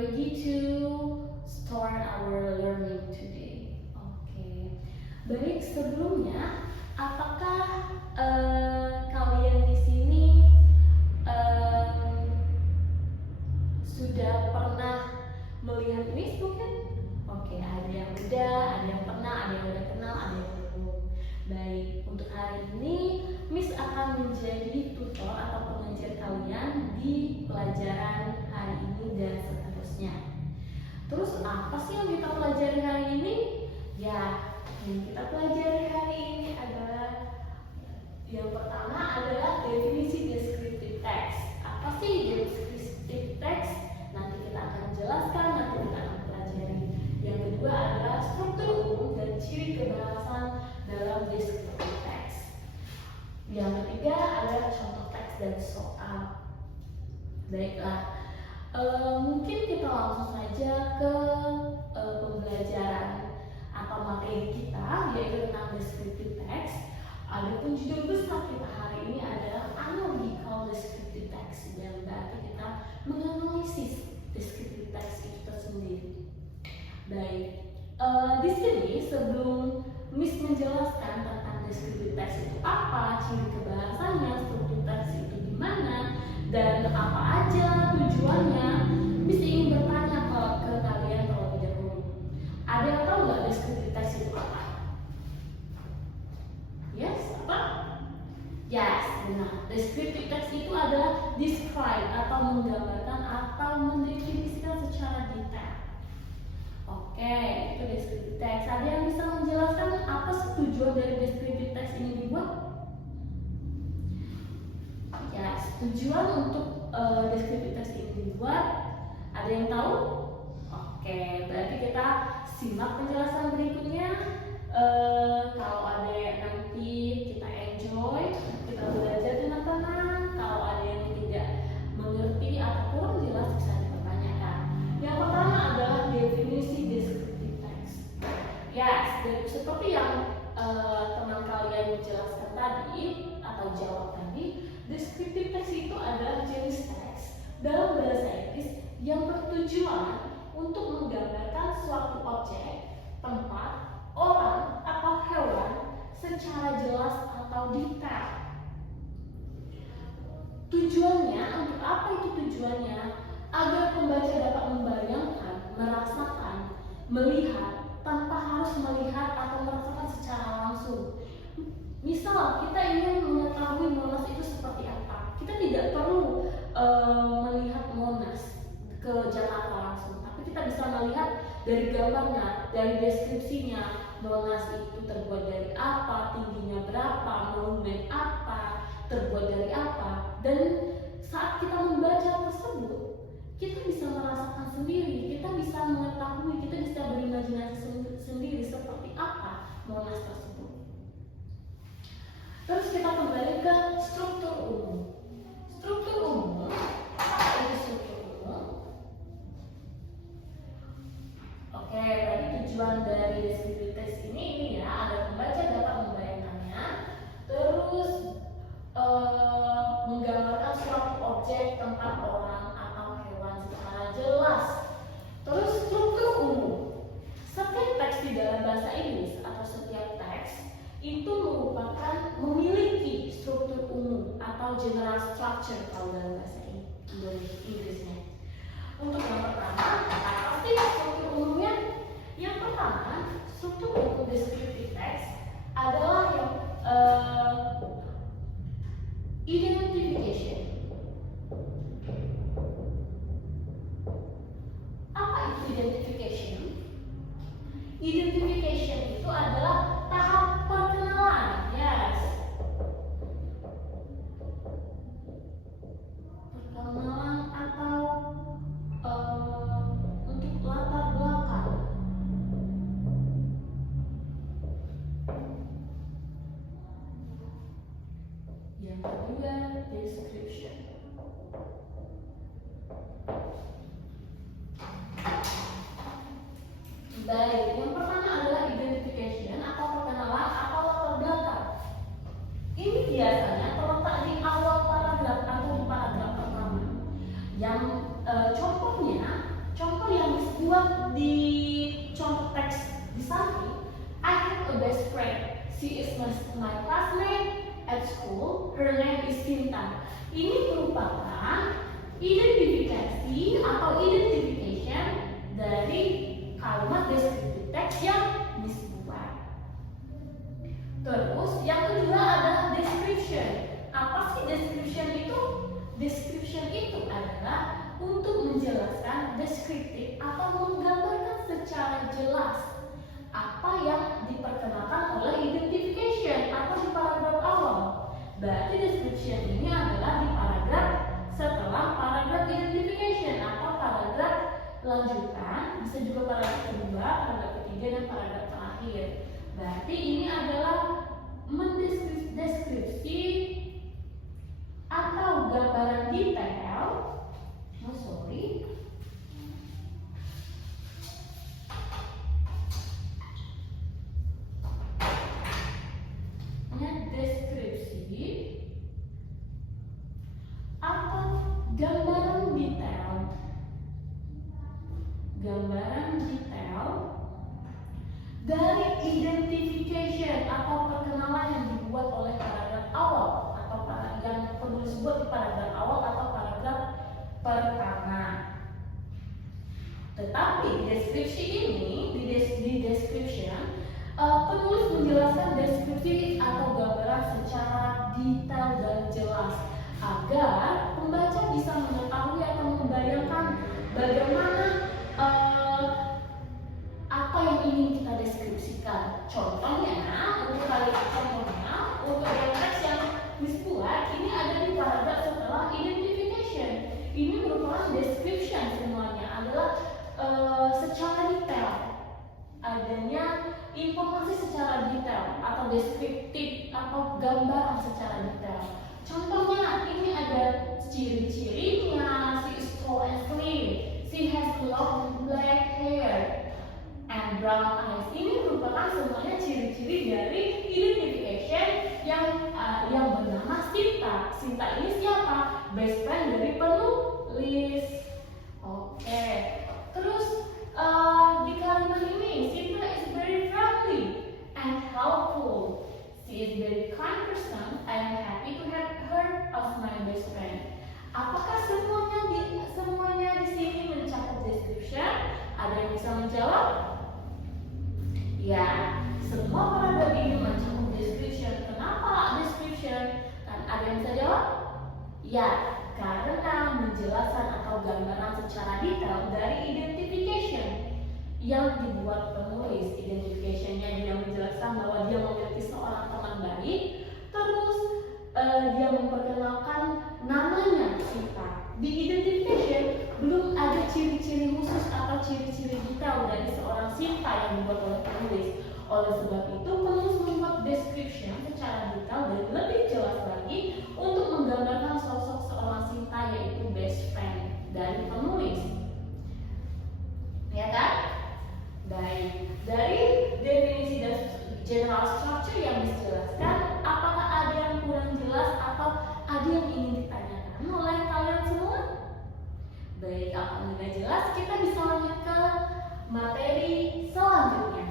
ready to start our learning today. Oke. Baik, sebelumnya apakah kalian di sini sudah pernah melihat Miss mungkin? Oke, ada yang udah, ada yang pernah, ada yang udah kenal, ada yang belum. Baik, untuk hari ini Miss akan menjadi tutor atau pengajar kalian di pelajaran hari ini dan seterusnya. Terus apa sih yang kita pelajari hari ini? Ya, yang kita pelajari hari ini adalah yang pertama adalah definisi descriptive text. Apa sih descriptive text? Nanti kita akan jelaskan, nanti kita akan pelajari. Yang kedua adalah struktur umum dan ciri kebahasan dalam descriptive text. Yang ketiga adalah contoh teks dan soal. Baiklah, mungkin kita langsung saja ke pembelajaran atau materi kita, yaitu tentang descriptive text. Adapun judul besar kita hari ini adalah analytical descriptive text, yang berarti kita menganalisis descriptive text itu tersendiri. Baik, di sini sebelum Miss menjelaskan tentang descriptive text itu apa, ciri kebahasannya, struktur teks itu gimana, dan apa aja tujuannya, Miss ingin bertanya ke kalian terlebih dahulu. Ada yang tahu nggak descriptive text itu apa? Yes, apa? Yes, benar. Descriptive text itu adalah describe atau menggambarkan atau mendefinisikan secara detail. Oke, itu descriptive text. Ada yang bisa menjelaskan apa tujuan dari descriptive text ini dibuat? Ya, tujuan untuk descriptive text ini dibuat, ada yang tahu? Oke, berarti kita simak penjelasan berikutnya. Kalau ada yang nanti kita enjoy, kita belajar dengan tenang. Kalau ada yang tidak mengerti atau kurang jelas, bisa dipertanyakan. Yang pertama adalah definisi descriptive text. Yes, seperti yang teman kalian jelaskan tadi atau jawab tadi, descriptive text itu adalah jenis teks dalam bahasa Inggris yang bertujuan untuk menggambarkan suatu objek, tempat, orang, atau hewan secara jelas atau detail. Tujuannya, untuk apa itu tujuannya? Agar pembaca dapat membayangkan, merasakan, melihat tanpa harus melihat atau merasakan secara langsung. Misal kita ingin mengetahui Monas itu seperti apa, kita tidak perlu melihat Monas ke Jakarta langsung, tapi kita bisa melihat dari gambarnya, dari deskripsinya. Monas itu terbuat dari apa, tingginya berapa, monumen apa, terbuat dari apa, dan saat kita membaca tersebut, kita bisa merasakan sendiri, kita bisa mengetahui, kita bisa berimajinasi sendiri seperti apa Monas tersebut. Terus kita kembali ke struktur umum. Struktur umum, apa itu struktur umum? Oke, tadi tujuan dari descriptive text ini ya, agar pembaca dapat membayangkannya, terus menggambarkan suatu objek, tempat, orang, atau hewan secara jelas. Terus struktur umum. Setiap teks di dalam bahasa Inggris atau setiap teks itu merupakan memiliki struktur umum atau general structure kalau dalam bahasa Inggrisnya. Untuk yang pertama, apa sih struktur umumnya? Yang pertama, struktur umum descriptive text adalah yang identification. Apa itu identification? Identification itu adalah tahap perkenalan, yes. Perkenalan atau untuk latar belakang. Yang kedua, description. Baik, yang pertama adalah identification atau perkenalan. buat di contoh teks di samping, I have a best friend. She is my classmate at school. Her name is Sinta. Ini merupakan identifikasi atau identification dari kalimat deskriptif teks yang disebut. Terus yang kedua adalah description. Apa sih description itu? Description itu adalah untuk menjelaskan deskriptif atau menggambarkan secara jelas apa yang diperkenalkan oleh identification atau di paragraf awal. Berarti description ini adalah di paragraf setelah paragraf identification atau paragraf lanjutan, bisa juga paragraf kedua, paragraf ketiga, dan paragraf terakhir. Berarti ini adalah mendeskripsi atau gambaran detail. Deskripsi atau gambaran detail dari identification atau perkenalan yang dibuat oleh paragraf awal atau yang penulis buat di paragraf awal atau paragraf pertama. Tetapi deskripsi ini di description penulis menjelaskan deskripsi atau gambaran secara detail dan jelas agar pembaca bisa mengetahui atau membayangkan bagaimana apa yang ingin kita deskripsikan. Contohnya, untuk yang teks yang disbuat ini ada di paragraf setelah identification. Ini merupakan description, semuanya adalah secara detail. Adanya informasi secara detail atau deskriptif atau gambaran secara detail. Contohnya ini ada ciri-cirinya. She is tall and slim. She has long black hair and brown eyes. Ini merupakan semuanya ciri-ciri dari identification yang bernama Sinta. Sinta ini siapa? Best friend dari penulis. Oke. Terus di kalimat ini Sinta is very friendly and helpful. She is very kind person. I am happy to have her as my best friend. Apakah semuanya di sini mencakup description? Ada yang bisa menjawab? Ya, semua paragraf ini mencakup description. Kenapa description? Dan ada yang bisa jawab? Ya, karena menjelaskan atau gambaran secara detail dari identification yang dibuat penulis. Identificationnya dia menjelaskan bahwa dia memiliki seorang teman baik, terus dia memperkenalkan namanya Sinta. Di identification belum ada ciri-ciri khusus atau ciri-ciri detail dari seorang Sinta yang dibuat oleh penulis. Oleh sebab itu penulis membuat description secara detail dan lebih jelas lagi untuk menggambarkan sosok seorang Sinta, yaitu best friend dari penulis. Ya kan? Baik, dari definisi dan general structure yang dijelaskan, apakah ada yang kurang jelas atau ada yang ingin ditanyakan oleh kalian semua? Baik, apabila jelas, kita bisa lanjut ke materi selanjutnya.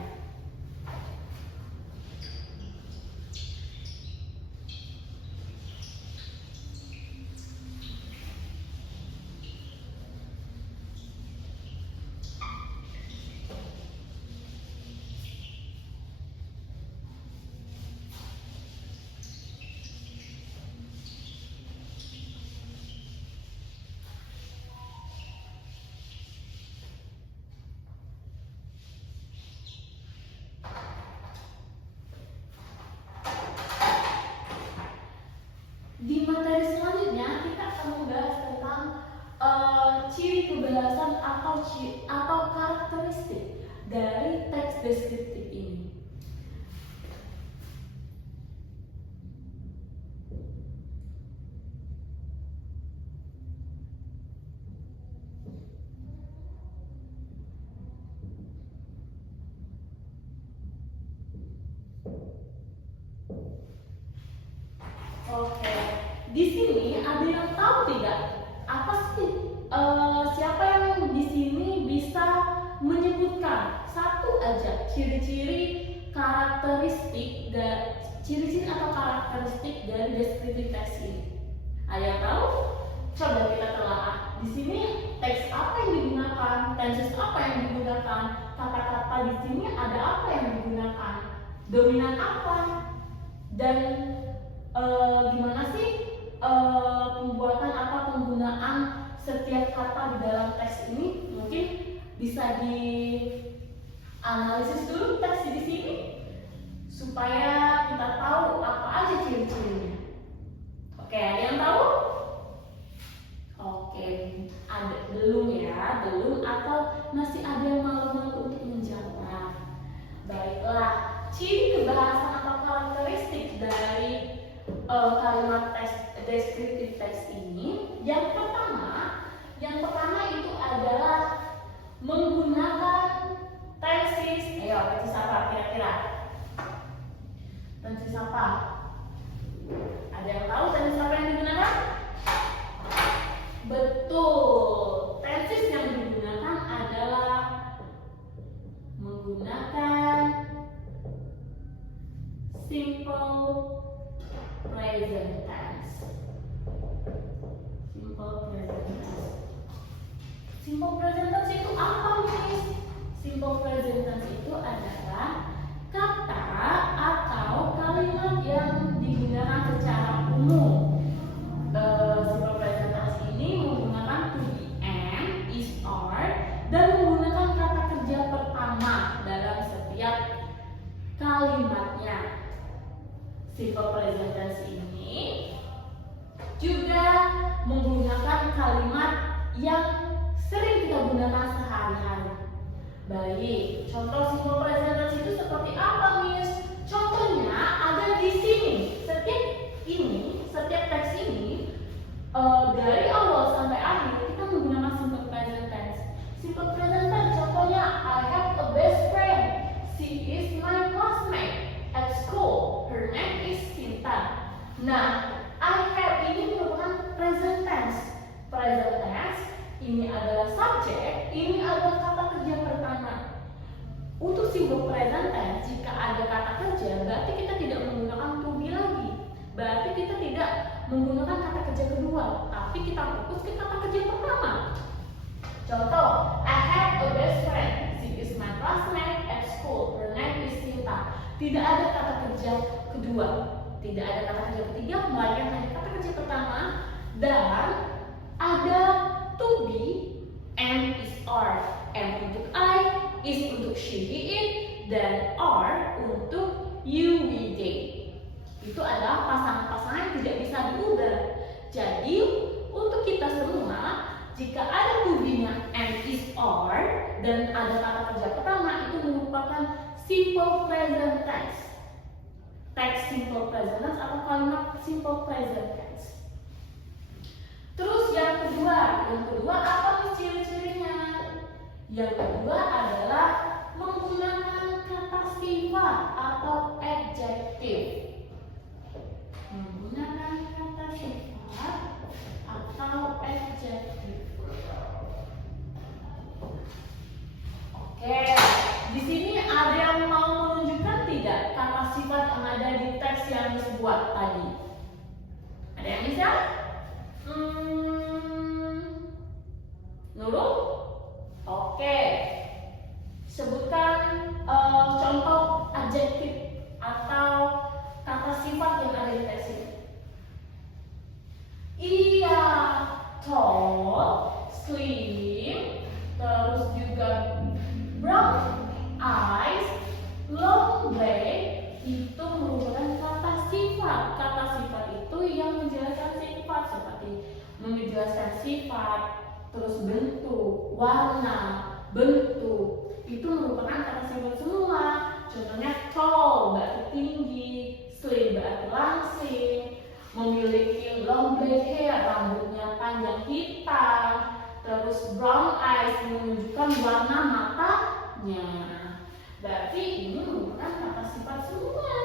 Di materi selanjutnya kita akan membahas tentang ciri kebahasaan atau karakteristik dari teks deskriptif ini. Oke, di sini ada yang tahu tidak? Apa sih? Siapa yang di sini bisa ciri-ciri karakteristik ciri-ciri atau karakteristik dari deskriptif teks ini? Ada yang tahu? Coba kita telaah. Di sini teks apa yang digunakan, tenses apa yang digunakan, kata-kata di sini ada apa yang digunakan, dominan apa, dan gimana sih pembuatan atau penggunaan setiap kata di dalam teks ini. Mungkin bisa dianalisis dulu teks di sini supaya kita tahu apa aja ciri-cirinya. Oke, ada yang tahu? Oke, ada belum ya? Belum atau masih ada yang malu-malu untuk menjawab? Baiklah, ciri kebahasaan atau karakteristik dari kalimat deskriptif teks ini, yang pertama itu adalah menggunakan tenses. Ayo, tenses apa kira-kira? Tenses apa? Ada yang tahu tenses apa yang digunakan? Betul, tenses yang digunakan adalah menggunakan simple present tense. Simple present tense. Simple present tense itu apa, Miss? Simple present tense itu adalah kata atau kalimat yang digunakan secara umum. Simple present tense ini menggunakan to be, am, is, are, dan menggunakan kata kerja pertama dalam setiap kalimatnya. Simple present tense ini juga menggunakan kalimat yang sering kita gunakan sehari-hari. Baik, contoh simple present tense itu seperti apa, Miss? Contohnya ada di sini. Setiap teks ini dari awal sampai akhir kita menggunakan simple present tense. Simple present tense contohnya, I have a best friend. She is my classmate at school. Her name is Sinta. Nah, I have ini merupakan present tense. Present tense ini adalah subjek, ini adalah kata kerja pertama. Untuk simple present tense, jika ada kata kerja, berarti kita tidak menggunakan to be lagi. Berarti kita tidak menggunakan kata kerja kedua, tapi kita fokus ke kata kerja pertama. Contoh, I have a best friend. She is my classmate at school. Her name is Sinta. Tidak ada kata kerja kedua, tidak ada kata kerja ketiga, melainkan hanya kata kerja pertama, dan ada to be, am, is, are. Am untuk I, is untuk she, he, it, dan are untuk you, we, they. Itu adalah pasangan-pasangan yang tidak bisa diubah. Jadi untuk kita semua, jika ada to be-nya am, is, are, dan ada kata kerja pertama, itu merupakan simple present tense. Teks simple present tense atau kalimat simple present tense. Terus yang kedua apa nih ciri-cirinya? Yang kedua adalah menggunakan kata sifat atau adjektif. Menggunakan kata sifat atau adjektif. Oke, di sini ada yang mau menunjukkan tidak kata sifat yang ada di teks yang dibuat tadi? Ada yang bisa? Nurul? Oke. Sebutkan contoh adjektif atau kata sifat yang ada di teks ini. Iya, tall, slim, terus juga brown eyes, long leg, itu merupakan kata sifat. Kata sifat itu yang menjelaskan sifat, seperti menjelaskan sifat, terus bentuk, warna, bentuk, itu merupakan kata sifat semua. Contohnya tall berarti tinggi, slim berarti langsing, memiliki long black hair, rambutnya panjang hitam, terus brown eyes menunjukkan warna matanya. Berarti ini merupakan kata sifat semua.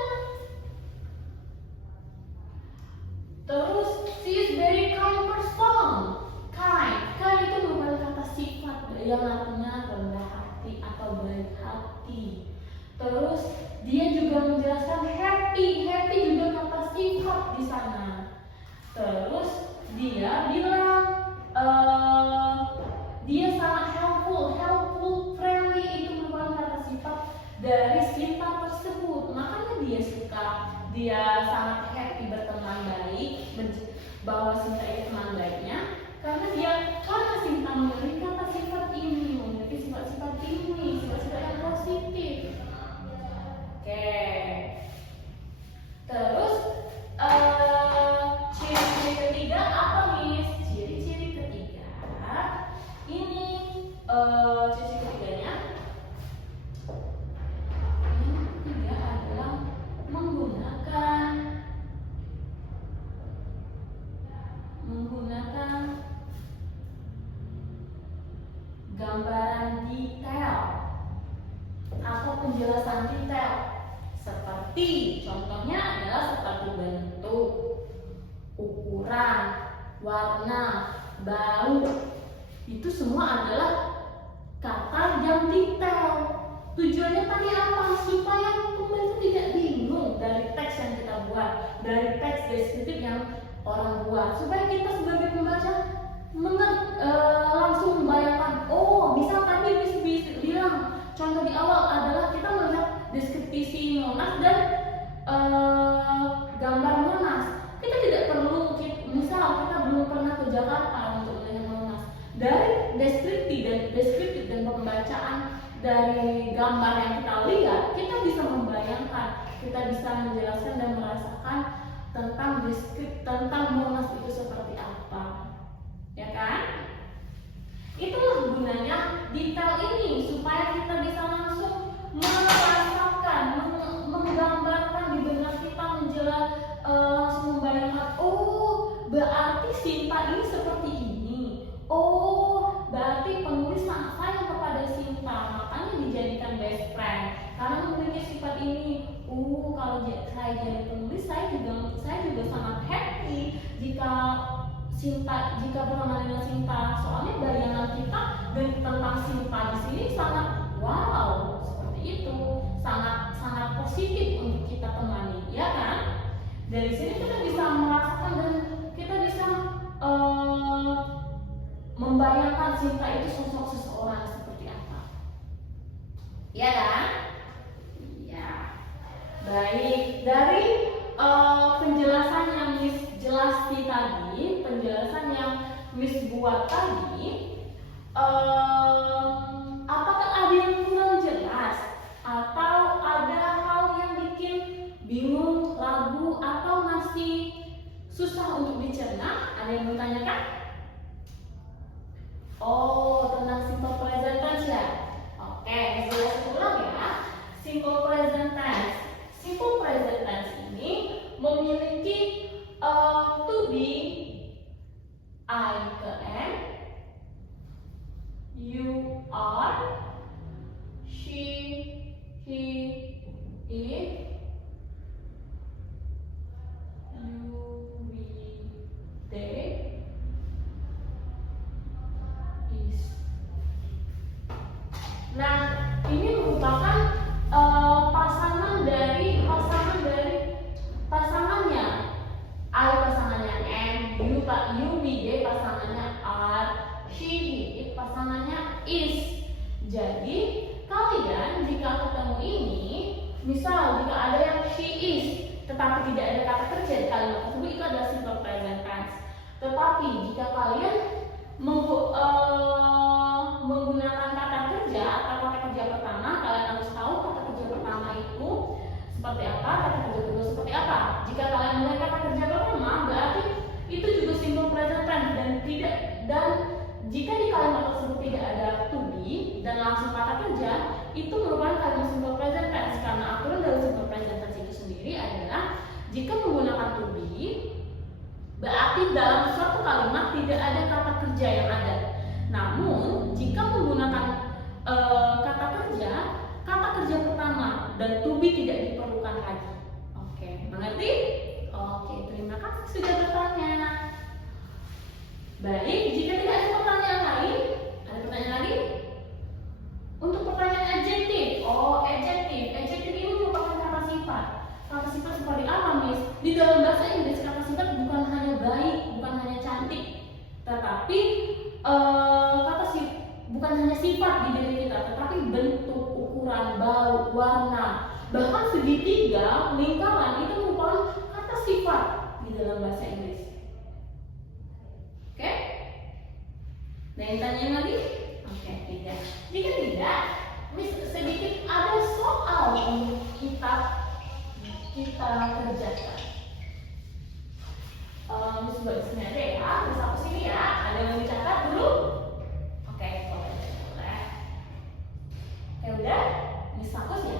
Terus she is very kind person. Kind itu merupakan kata sifat yang artinya rendah hati atau baik hati. Terus dia juga menjelaskan happy, happy juga kata sifat di sana. Terus dia bilang dia sangat helpful, helpful, friendly itu merupakan kata sifat dari sifat tersebut. Makanya dia suka, dia sangat happy berteman baik, bahwa Sinta itu teman baiknya, karena Sinta memiliki kata sifat ini, memiliki sifat-sifat ini, sifat-sifat yang positif. Oke. Terus ciri-ciri ketiga apa, Miss? Ciri-ciri ketiga ini ciri-ciri ketiganya yang ketiga adalah menggunakan gambaran detail atau penjelasan detail, seperti contohnya adalah seperti bentuk, ukuran, warna, bau. Itu semua adalah kata yang detail. Tujuannya tadi apa? Supaya pembaca tidak bingung dari teks yang kita buat, dari teks deskriptif yang orang buat, supaya kita sebagai pembaca langsung membayangkan. Oh, misal tadi bisa bilang contoh di awal adalah kita melihat deskripsi Monas dan gambar Monas. Kita tidak perlu, misal kita belum pernah ke Jakarta untuk melihat Monas, dari deskriptif dan pembacaan dari gambar yang kita lihat, kita bisa membayangkan, kita bisa menjelaskan dan merasakan tentang Monas itu seperti apa, ya kan? Itulah gunanya detail ini, supaya kita bisa langsung merasakan, menggambarkan di benak kita, langsung membayangkan. Oh, berarti Sinta ini seperti ini. Oh, berarti penulis sangat sayang kepada Sinta, makanya dijadikan best friend karena memiliki sifat ini. Kalau saya jadi penulis, saya juga sangat happy jika berteman dengan Sinta. Soalnya bayangan kita dan tentang Sinta di sini sangat wow, seperti itu, sangat positif untuk kita temani, ya kan? Dari sini kita bisa merasakan dan kita bisa membayangkan Sinta itu sosok seseorang seperti apa, ya kan? Ya. Baik, dari penjelasan yang Miss jelaskan tadi, penjelasan yang Miss buat tadi, apakah ada yang kurang jelas atau ada hal yang bikin bingung, ragu, atau masih susah untuk dicerna? Ada yang bertanyakan? Oh, tentang simple present tense ya? Oke, jelaskan ulang ya. Simple present tense. Simple present tense ini memiliki to be, I ke am, you are, she, he, it, you, we, they, is. Nah, ini merupakan pasangannya. I pasangannya am, you, we, they pasangannya are, she, he, it pasangannya is. Jadi kalian jika ketemu ini, misal jika ada yang she is tetapi tidak ada kata kerja di kalimat tersebut, itu adalah simple present tense. Tetapi jika kalian menggunakan kata kerja atau kata kerja pertama, kalian harus tahu kata kerja pertama itu seperti apa, kata kerja kedua seperti apa. Jika kalian mulai kata kerja pertama, berarti itu juga simple present tense dan jika di kalimat tersebut tidak ada to be dan langsung kata kerja, itu merupakan kalimat simple present tense, karena aturan dari simple present tense itu sendiri adalah jika menggunakan to be berarti dalam suatu kalimat tidak ada kata kerja yang ada. Namun jika menggunakan kata kerja pertama dan to be tidak diperlukan lagi. Oke, mengerti? Oke, terima kasih sudah bertanya. Baik, jika tidak ada pertanyaan lain, ada pertanyaan lagi? Untuk pertanyaan adjektif, adjektif sifat di diri kita, tetapi bentuk, ukuran, bau, warna, bahkan segitiga, lingkaran itu merupakan kata sifat di dalam bahasa Inggris. Oke? Ada yang tanyain lagi? Oke, tidak. Jika tidak, Miss sedikit ada soal untuk kita kerjakan. Miss buat di sini aja ya, Miss aku sini ya. Ada yang mau dicatat dulu? Oke, boleh. Oke, udah. Miss fokus ya.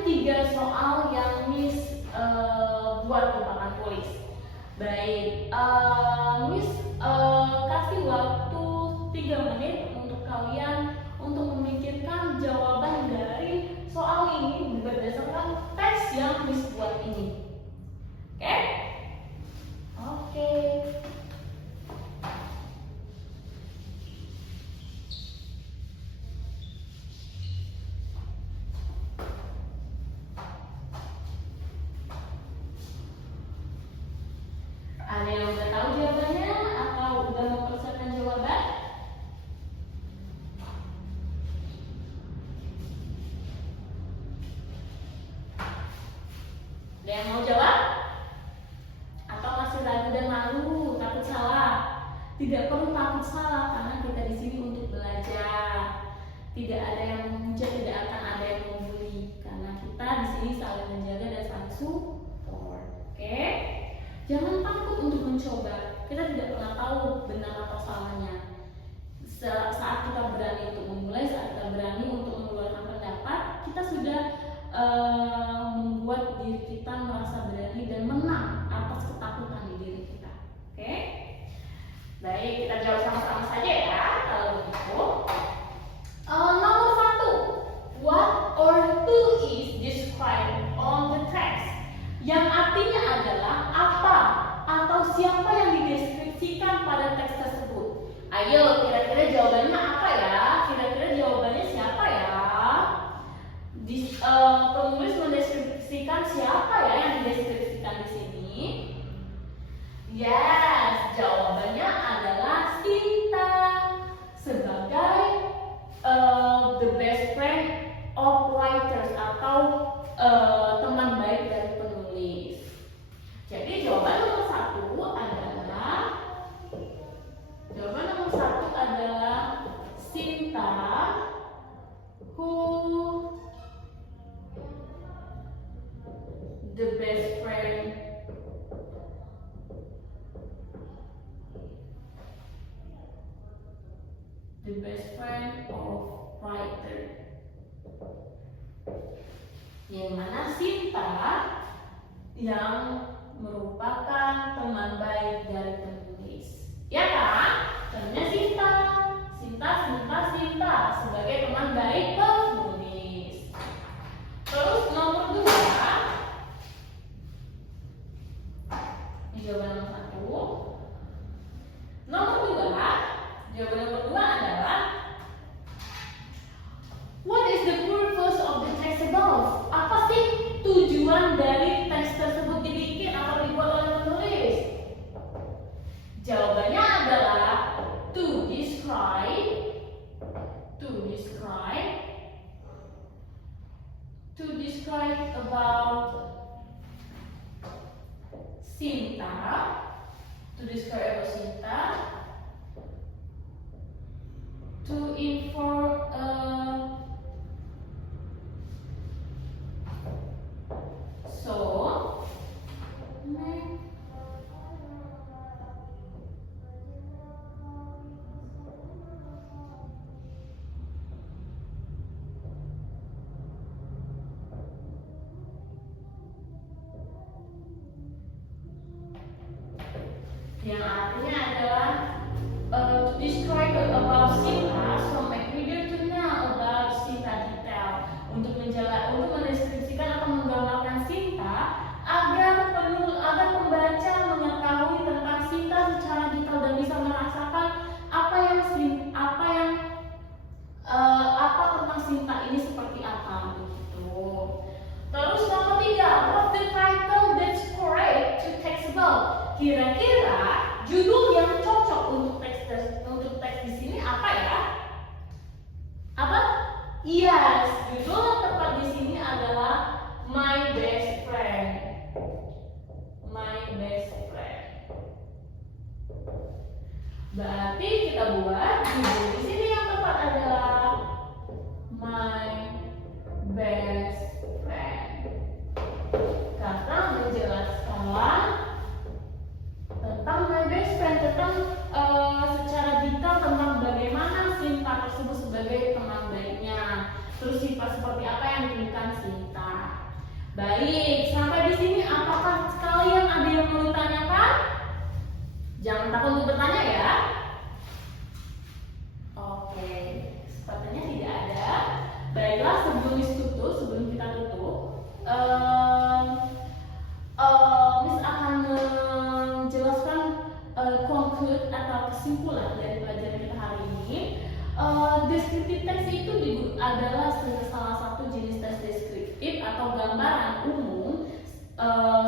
Tiga soal yang Miss buat di papan tulis. Baik, Miss kasih waktu 3 menit untuk kalian untuk memikirkan jawaban dari soal ini berdasarkan teks yang Miss buat ini. Oke? Oke. Ada yang udah tahu jawabannya atau udah mempersiapkan jawaban? Ada yang mau jawab? Atau masih ragu dan malu, takut salah? Tidak perlu takut salah karena kita di sini untuk belajar. Tidak ada yang menghujat, tidak akan ada yang membuli karena kita di sini saling menjaga dan saling support. Oke? Jangan takut untuk mencoba. Kita tidak pernah tahu benar atau salahnya. Saat kita berani untuk memulai, saat kita berani untuk mengeluarkan pendapat, kita sudah membuat diri kita merasa berani dan menang atas ketakutan di diri kita. Oke? Baik, kita jawab sama-sama saja ya. Kalau begitu, nomor 1, what or who is described on the text? Yang artinya adalah apa atau siapa yang dideskripsikan pada teks tersebut. Ayo, kira-kira jawabannya apa ya? Kira-kira jawabannya siapa ya? Penulis mendeskripsikan siapa ya yang dideskripsikan di sini? Yes, jawabannya adalah Sinta sebagai the best friend of writers yang mana Sinta yang merupakan teman baik dari penulis. Ya kan? Contohnya Sinta sebagai teman baik penulis. Terus nomor 2, ini jawaban nomor 1. Jawaban nomor 2 adalah what is the purpose of the text above? Apa sih tujuan dari teks tersebut dibikin atau dibuat oleh penulis? Jawabannya adalah to describe about Sinta, to inform yang artinya adalah to describe about Sinta, so make reader to know about Sinta detail, untuk mendeskripsikan atau menggambarkan Sinta agar pembaca mengetahui tentang Sinta secara detail dan bisa merasakan apa tentang Sinta ini seperti apa begitu. Terus nomor 3, what's the title that's correct to text about? Kira-kira judul yang cocok untuk teks di sini apa ya? Apa? Yes, judul yang tepat di sini adalah My Best Friend. Berarti kita buat judul di sini yang tepat adalah My Best Friend. Karena menjelaskan tentang my best friend, tentang secara detail tentang bagaimana Sinta tersebut sebagai teman baiknya. Terus sifat seperti apa yang diinginkan Sinta. Baik, sampai di sini apakah kalian ada yang mau ditanyakan? Jangan takut untuk bertanya ya. Oke, sepertinya tidak ada. Baiklah, sebelum kita tutup, Miss akan menjelaskan conclude atau kesimpulan dari pelajaran kita hari ini. Descriptive text itu adalah salah satu jenis teks deskriptif atau gambaran umum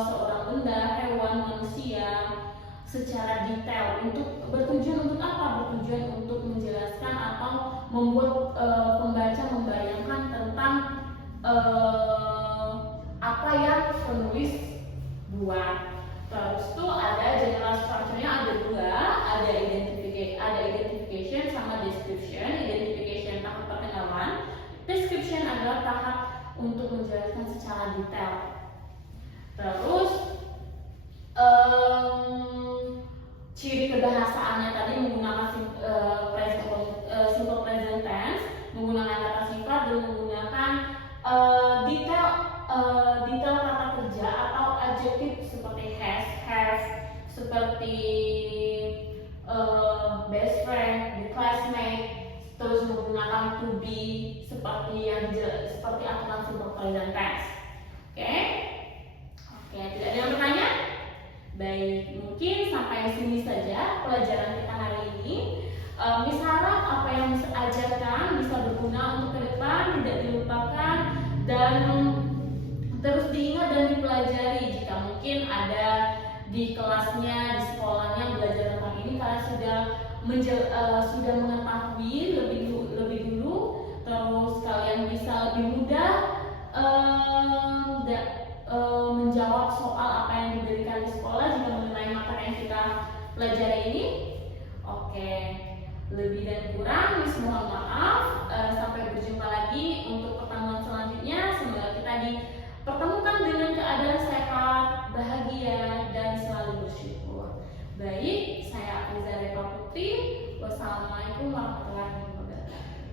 seorang benda, hewan, manusia secara detail bertujuan untuk apa? Bertujuan untuk menjelaskan atau membuat pembaca membayangkan tentang apa yang penulis buat. Terus tuh ada general structure-nya ada 2, ada identification sama description. Identification tahap perkenalan, description adalah tahap untuk menjelaskan secara detail. Terus ciri kebahasaannya tadi menggunakan simple present tense, menggunakan kata sifat dan menggunakan detail kata kerja atau adjektif seperti has, have, seperti best friend, the classmate, terus menggunakan to be seperti aturan simple present tense. Oke, tidak ada yang bertanya? Baik, mungkin sampai sini saja pelajaran kita hari ini. Miss harap apa yang Miss ajarkan bisa berguna untuk ke depan, tidak dilupakan dan terus diingat dan dipelajari. Jika mungkin ada di kelasnya, di sekolahnya belajar tentang ini, kalian sudah mengetahui lebih dulu, terus kalian bisa lebih mudah menjawab soal apa yang diberikan di sekolah jika mengenai materi yang kita pelajari ini. Oke, lebih dan kurang Miss mohon maaf. Sampai berjumpa lagi